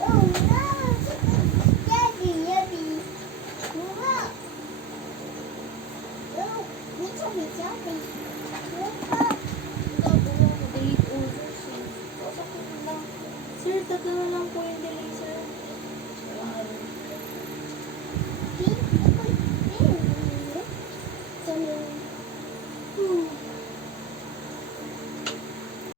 Oh no! Yummy, yummy. Wow. Oh, bicho, bicho, bicho. Wow. Gagawa ko, delete orders eh. Sir, tatlo na lang po yung